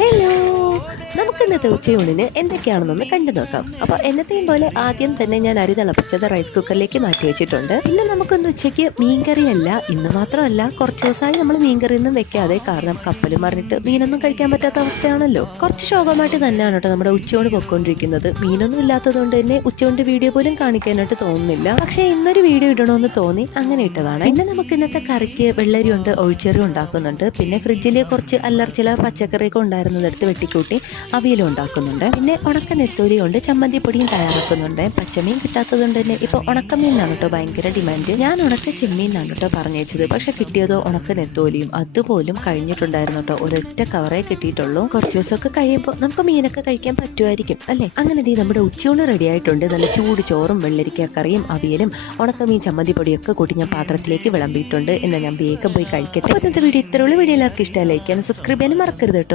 Hello, നമുക്ക് ഇന്നത്തെ ഉച്ചയൂണിന് എന്തൊക്കെയാണെന്നൊന്ന് കണ്ടു നോക്കാം. അപ്പോൾ എന്നത്തെയും പോലെ ആദ്യം തന്നെ ഞാൻ അരി തിളപ്പിച്ചത് റൈസ് കുക്കറിലേക്ക് മാറ്റി വെച്ചിട്ടുണ്ട്. പിന്നെ നമുക്കൊന്ന് ഉച്ചയ്ക്ക് മീൻകറിയല്ല, ഇന്ന് മാത്രമല്ല കുറച്ച് ദിവസമായി നമ്മൾ മീൻകറിയൊന്നും വെക്കാതെ, കാരണം കപ്പൽ മറിഞ്ഞിട്ട് മീനൊന്നും കഴിക്കാൻ പറ്റാത്ത അവസ്ഥയാണല്ലോ. കുറച്ച് ശോകമായിട്ട് തന്നെയാണ് കേട്ടോ നമ്മുടെ ഉച്ചയൂണ് പൊയ്ക്കൊണ്ടിരിക്കുന്നത്. മീനൊന്നും ഇല്ലാത്തത് കൊണ്ട് തന്നെ ഉച്ചയൂണിന്റെ വീഡിയോ പോലും കാണിക്കാനായിട്ട് തോന്നുന്നില്ല. പക്ഷേ ഇന്നൊരു വീഡിയോ ഇടണമെന്ന് തോന്നി അങ്ങനെ ഇട്ടതാണ്. പിന്നെ നമുക്ക് ഇന്നത്തെ കറിക്ക് വെള്ളരി ഉണ്ട്, ഒഴിച്ചെറി ഉണ്ടാക്കുന്നുണ്ട്. പിന്നെ ഫ്രിഡ്ജിൽ കുറച്ച് അല്ലറച്ചില പച്ചക്കറിയൊക്കെ ഉണ്ടായിരുന്നതെടുത്ത് വെട്ടിക്കൂട്ടി അവിയലും ഉണ്ടാക്കുന്നുണ്ട്. പിന്നെ ഉണക്ക നെത്തോലി കൊണ്ട് ചമ്മന്തിപ്പൊടിയും തയ്യാറാക്കുന്നുണ്ട്. പച്ചമീൻ കിട്ടാത്തത് കൊണ്ട് തന്നെ ഇപ്പൊ ഉണക്കമീനാണ് കേട്ടോ ഭയങ്കര ഡിമാൻഡ്. ഞാൻ ഉണക്ക ചെമ്മീനാണ് കേട്ടോ പറഞ്ഞത്, പക്ഷെ കിട്ടിയതോ ഉണക്ക നെത്തോലിയും. അതുപോലും കഴിഞ്ഞിട്ടുണ്ടായിരുന്നു കേട്ടോ, ഒരൊറ്റ കവറേ കിട്ടിയിട്ടുള്ളൂ. കുറച്ച് ദിവസമൊക്കെ കഴിയുമ്പോൾ നമുക്ക് മീനൊക്കെ കഴിക്കാൻ പറ്റുമായിരിക്കും അല്ലേ. അങ്ങനെ നമ്മുടെ ഉച്ചയൂണ് റെഡി ആയിട്ടുണ്ട്. നല്ല ചൂട് ചോറും വെള്ളരിക്ക കറിയും അവിയലും ഉണക്കമീൻ ചമ്മന്തിപ്പൊടിയൊക്കെ കൂട്ടി ഞാൻ പാത്രത്തിലേക്ക് വിളമ്പിയിട്ടുണ്ട്. എന്നാൽ ഞാൻ വേഗം പോയി കഴിക്കട്ടെ. ഇന്നത്തെ വീഡിയോ ഇത്രയുള്ള വീഡിയോ എല്ലാവർക്കും ഇഷ്ടമായി ലൈക്ക് ചെയ്യാനും സബ്സ്ക്രൈബ് ചെയ്യാനും മറക്കരുത് കേട്ടോ.